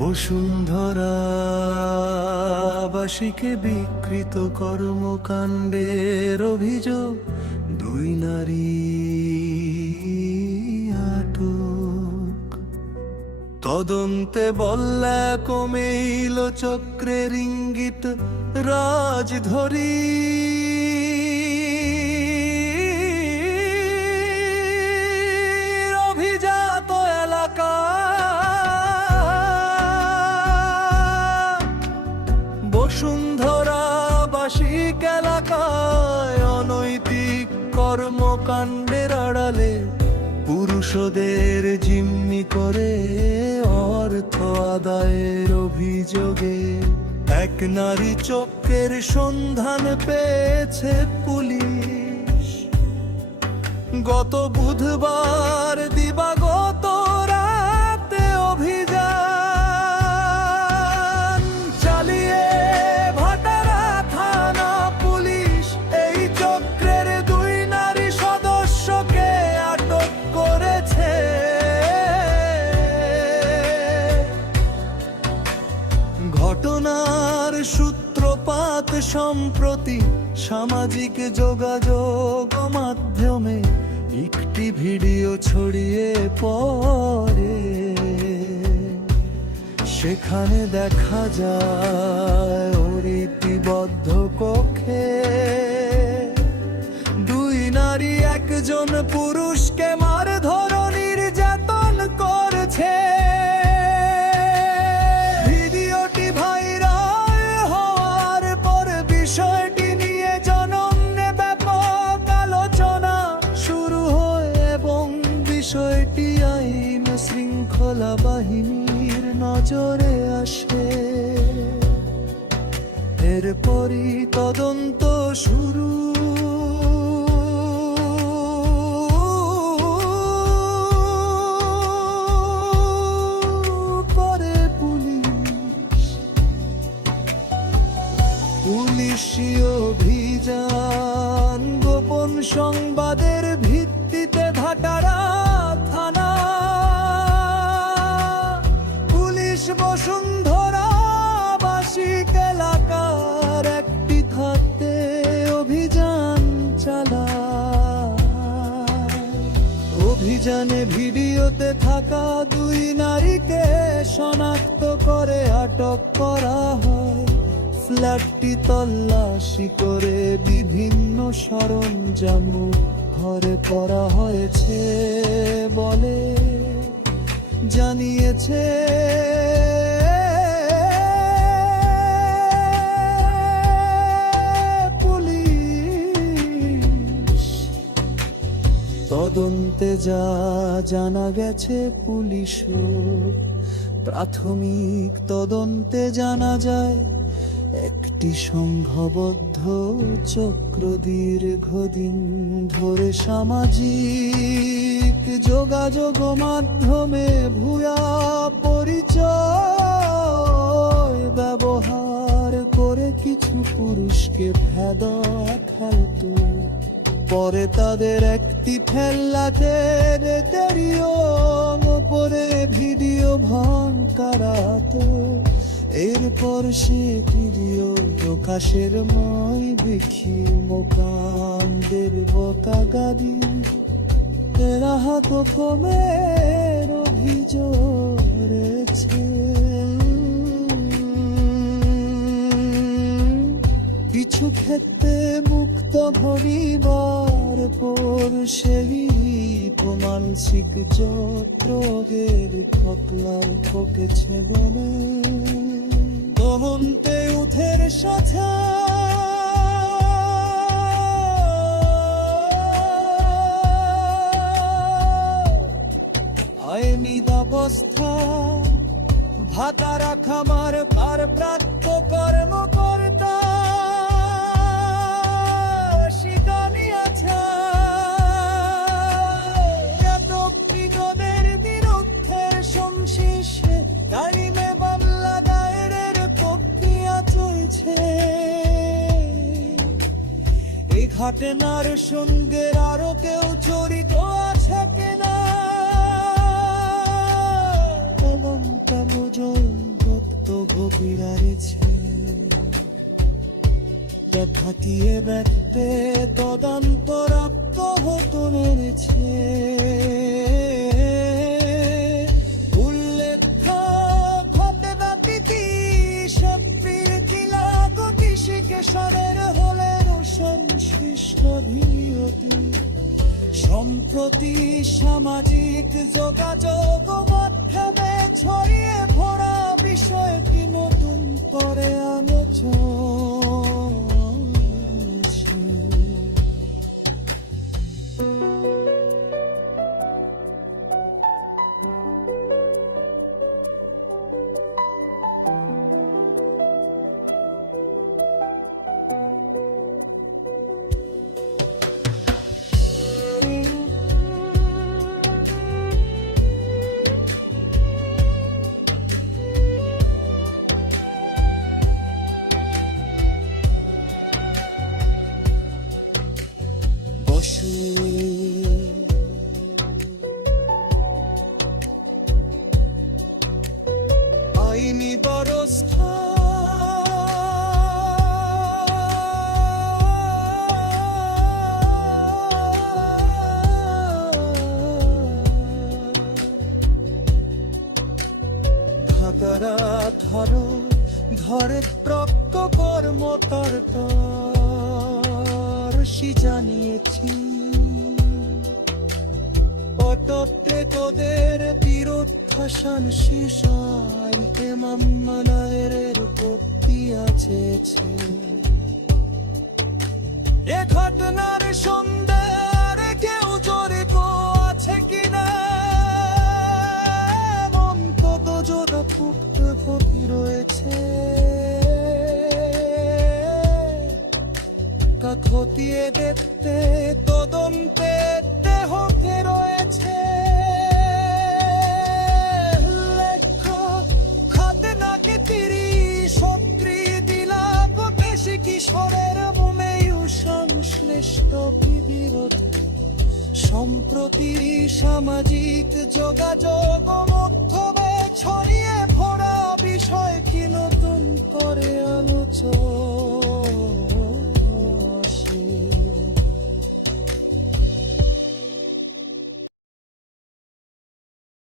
বসুন্ধরাবাসীকে বিকৃত কর্মকাণ্ডের অভিযোগ, দুই নারী আটক। তদন্তে বল্লা কমেইল চক্রের ইঙ্গিত রাজধরি। অভিজাত এলাকা বসুন্ধরাবাসিক এলাকায় অনৈতিক কর্মকাণ্ডের আড়ালে পুরুষদের জিম্মি করে অর্থ আদায়ের অভিযোগে এক নারী চক্রের সন্ধান পেয়েছে পুলিশ। গত বুধবার দিবাগত রাতে অভিযান চালিয়ে ভাটারা থানা পুলিশ এই চক্রের দুই নারী সদস্যকে আটক করেছে। ঘটনার সূত্রপাত সম্প্রতি সামাজিক যোগাযোগ মাধ্যমে একটি ভিডিও ছড়িয়ে পড়ে। সেখানে দেখা যায় রীতিবদ্ধ কক্ষে দুই নারী একজন পুরুষকে মারধর নির্যাতন করছে। ভিডিওটি ভাইরাল হওয়ার পর বিষয়টি নিয়ে জনমনে ব্যাপক আলোচনা শুরু হয় এবং বিষয়টি আইন শৃঙ্খলা বাহিনীর নজরে আসে। এরপরই তদন্ত শুরু করে পুলিশ। পুলিশি অভিযান গোপন সংবাদের ভিত্তিতে ভাটারা থানা পুলিশ বসুন্ধরাবাসিক এলাকার একটি থাকতে অভিযান চালায়। অভিযানে ভিডিওতে থাকা দুই নারীকে শনাক্ত করে আটক করা হয়। ফ্ল্যাটটি তল্লাশি করে বিভিন্ন সরঞ্জাম ঘরে করা হয়েছে বলে জানিয়েছে পুলিশ। তদন্তে যা জানা গেছে পুলিশও প্রাথমিক তদন্তে জানা যায় একটি সংঘবদ্ধ চক্র দীর্ঘদিন ধরে সামাজিক যোগাযোগ মাধ্যমে ভুয়া পরিচয় ব্যবহার করে কিছু পুরুষকে ফেদা খেলত। পরে তাদের একটি ফেল্লাতে ওপরে ভিডিও ভান করাতো। এরপর সে ভিডিও প্রকাশের মই দেখি মোকামদের বকা গাদি রাহাত কমের অভিযোগ রয়েছে। কিছু ক্ষেত্রে মুক্ত ভরিবার পর সেই মানসিক যন্ত্রের খোকলার ঠকেছে বলে তমন্তে উঠের সাথে আইনি ব্যবস্থা ভাতারা খামার ভারপ্রাপ্ত কর্মকর্তা ঘটনার সঙ্গে আরো কেউ জড়িত আছে কিনা এমনটা বোঝো বিড়ারেছে থাকিয়ে ব্যক্তে তদন্তরাপ্ত হতো নেড়েছে উল্লেখ্য ঘটে ব্যতীতি সত্যির কিলা গতি শিকেশনের হলেন সংশ্লিষ্ট ভিড়তি সম্প্রতি সামাজিক যোগাযোগ মাধ্যমে ছড়িয়ে ভরা বিষয়টি নতুন করে আলোচনা আইনি ব্যবস্থা ঢাকারা ধরে প্রক্ত কর্মতার জানিয়েছি অটতে তোদের তীরোত্থান শিশাই এমাম মানায়ের পক্তি আছে এ ঘটনার সন্ধ্যার কেউ জড়িত আছে কিনা এমন কত জোড়া পুক্ত ক্ষতি রয়েছে তা খতিয়ে দেখতে তদন্তে হতে রয়েছে হাতে নাকে তিরি সত্রি দিলা বেশি কিশোরের বোমেয়ু সংশ্লিষ্ট বিরোধ সম্প্রতি সামাজিক যোগাযোগ মাধ্যমে ছড়িয়ে ভরা বিষয় কি নতুন